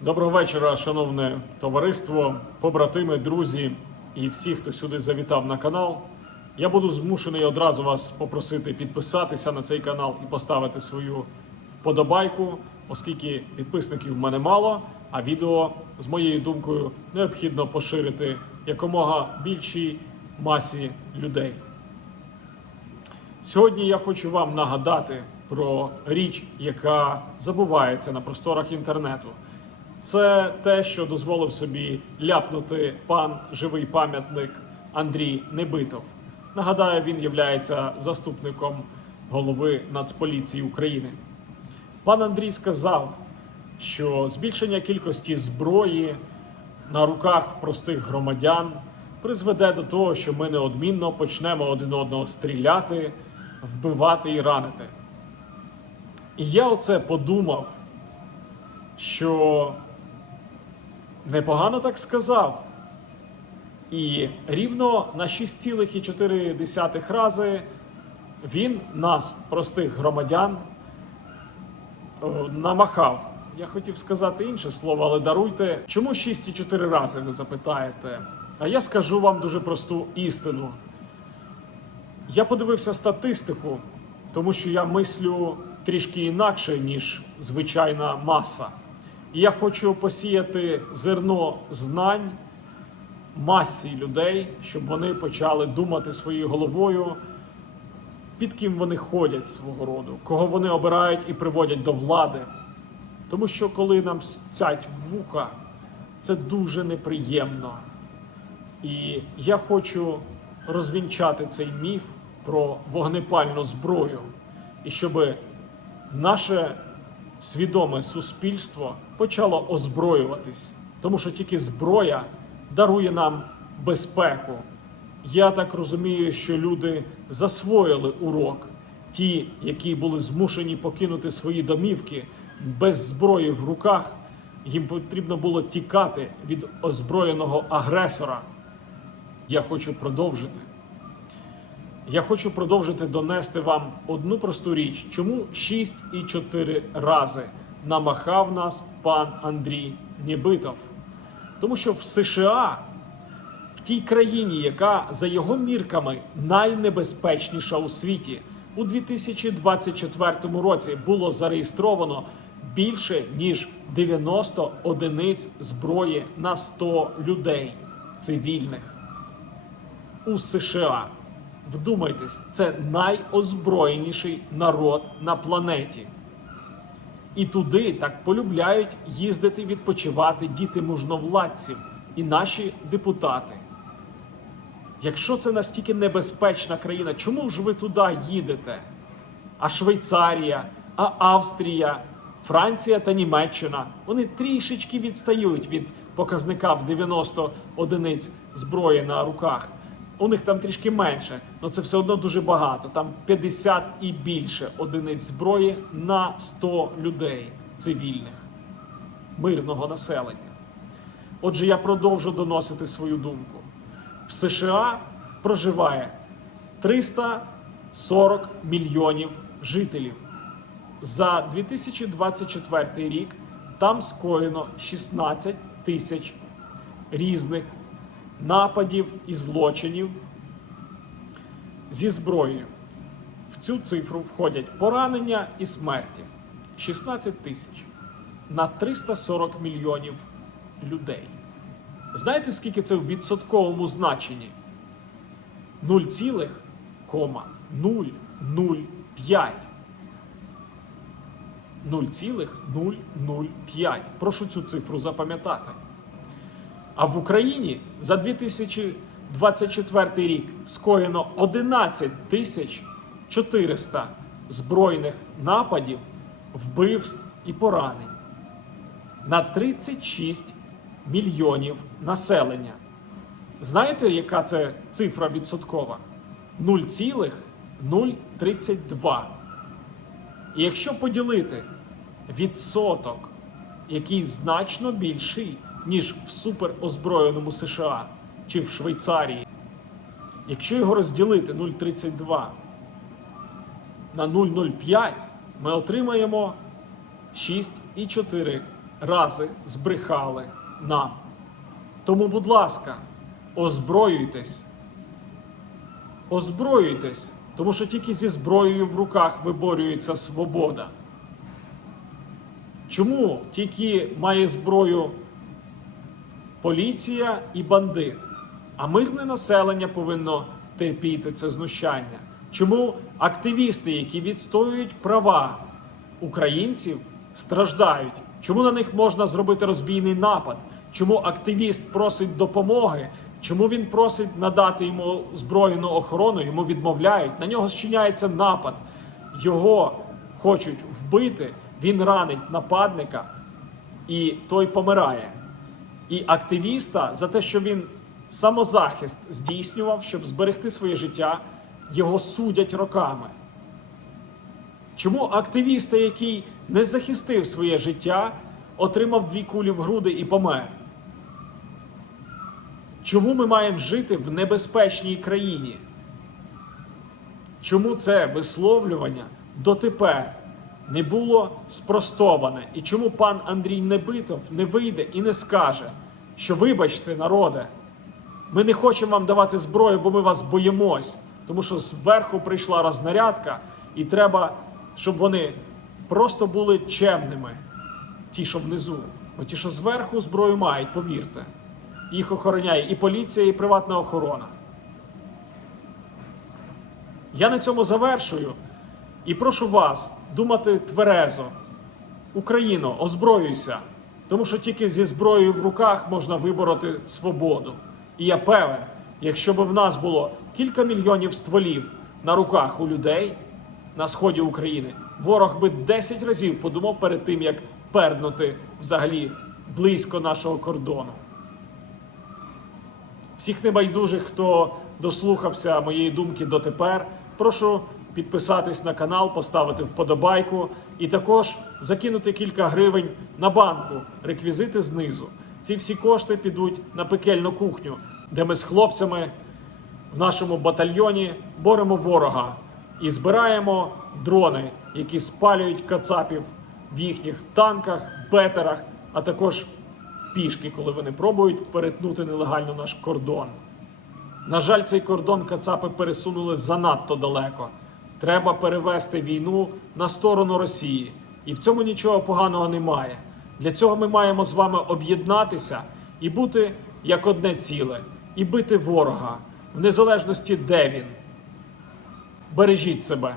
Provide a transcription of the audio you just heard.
Доброго вечора, шановне товариство, побратими, друзі і всі, хто сюди завітав на канал. Я буду змушений одразу вас попросити підписатися на цей канал і поставити свою вподобайку, оскільки підписників в мене мало, а відео з моєю думкою необхідно поширити якомога більшій масі людей. Сьогодні я хочу вам нагадати про річ, яка забувається на просторах інтернету. Це те, що дозволив собі ляпнути пан живий пам'ятник Андрій Небитов. Нагадаю, він є заступником голови Нацполіції України. Пан Андрій сказав, що збільшення кількості зброї на руках простих громадян призведе до того, що ми неодмінно почнемо один одного стріляти, вбивати і ранити. І я оце подумав, що непогано так сказав. І рівно на 6,4 рази він нас, простих громадян, е, намахав. Я хотів сказати інше слово, але даруйте. Чому 6,4 рази ви запитаєте? А я скажу вам дуже просту істину. Я подивився статистику, тому що я мислю трішки інакше, ніж звичайна маса. Я хочу посіяти зерно знань масі людей, щоб вони почали думати своєю головою, під ким вони ходять свого роду, кого вони обирають і приводять до влади. Тому що коли нам стять вуха, це дуже неприємно. І я хочу розвінчати цей міф про вогнепальну зброю, і щоб наше свідоме суспільство почало озброюватись, тому що тільки зброя дарує нам безпеку. Я так розумію, що люди засвоїли урок, ті, які були змушені покинути свої домівки без зброї в руках, їм потрібно було тікати від озброєного агресора. Я хочу продовжити. Я хочу продовжити донести вам одну просту річ, чому 6,4 рази намахав нас пан Андрій Нєбитов. Тому що в США, в тій країні, яка за його мірками найнебезпечніша у світі, у 2024 році було зареєстровано більше ніж 90 одиниць зброї на 100 людей цивільних у США. Вдумайтесь, це найозброєніший народ на планеті. І туди так полюбляють їздити відпочивати діти мужновладців і наші депутати. Якщо це настільки небезпечна країна, чому ж ви туди їдете? А Швейцарія, а Австрія, Франція та Німеччина вони трішечки відстають від показника в 90 одиниць зброї на руках. У них там трішки менше, але це все одно дуже багато. Там 50 і більше одиниць зброї на 100 людей цивільних, мирного населення. Отже, я продовжу доносити свою думку. В США проживає 340 мільйонів жителів. За 2024 рік там скоєно 16 тисяч різних нападів і злочинів зі зброєю. В цю цифру входять поранення і смерті 16 тисяч на 340 мільйонів людей. Знаєте, скільки це в відсотковому значенні? 0,005. 0,005. Прошу цю цифру запам'ятати. А в Україні за 2024 рік скоєно 11 тисяч 400 збройних нападів, вбивств і поранень на 36 мільйонів населення. Знаєте, яка це цифра відсоткова? 0,032. І якщо поділити відсоток, який значно більший, ніж в суперозброєному США чи в Швейцарії, якщо його розділити 0,32 на 0,05, ми отримаємо 6,4 рази збрехали нам. Тому, будь ласка, озброюйтесь. Озброюйтесь, тому що тільки зі зброєю в руках виборюється свобода. Чому тільки має зброю поліція і бандит, а мирне населення повинно терпіти це знущання? Чому активісти, які відстоюють права українців, страждають? Чому на них можна зробити розбійний напад? Чому активіст просить допомоги? Чому він просить надати йому збройну охорону? Йому відмовляють, на нього зчиняється напад, його хочуть вбити, він ранить нападника, і той помирає. І активіста за те, що він самозахист здійснював, щоб зберегти своє життя, його судять роками. Чому активіста, який не захистив своє життя, отримав дві кулі в груди і помер? Чому ми маємо жити в небезпечній країні? Чому це висловлювання дотепер не було спростоване? І чому пан Андрій Небитов не вийде і не скаже, що вибачте, народе, ми не хочемо вам давати зброю, бо ми вас боїмось, тому що зверху прийшла рознарядка, і треба, щоб вони просто були чемними, ті, що внизу. Бо ті, що зверху зброю мають, повірте, їх охороняє і поліція, і приватна охорона. Я на цьому завершую і прошу вас думати тверезо. Україно, озброюйся, тому що тільки зі зброєю в руках можна вибороти свободу. І я певен, якщо б в нас було кілька мільйонів стволів на руках у людей на сході України, ворог би 10 разів подумав перед тим, як пернути взагалі близько нашого кордону. Всіх небайдужих, хто дослухався моєї думки дотепер, прошу підписатись на канал, поставити вподобайку і також закинути кілька гривень на банку, реквізити знизу. Ці всі кошти підуть на пекельну кухню, де ми з хлопцями в нашому батальйоні боремо ворога і збираємо дрони, які спалюють кацапів в їхніх танках, бетерах, а також пішки, коли вони пробують перетнути нелегально наш кордон. На жаль, цей кордон Кацапи пересунули занадто далеко. Треба перевести війну на сторону Росії. І в цьому нічого поганого немає. Для цього ми маємо з вами об'єднатися і бути як одне ціле, і бити ворога в незалежності, де він. Бережіть себе.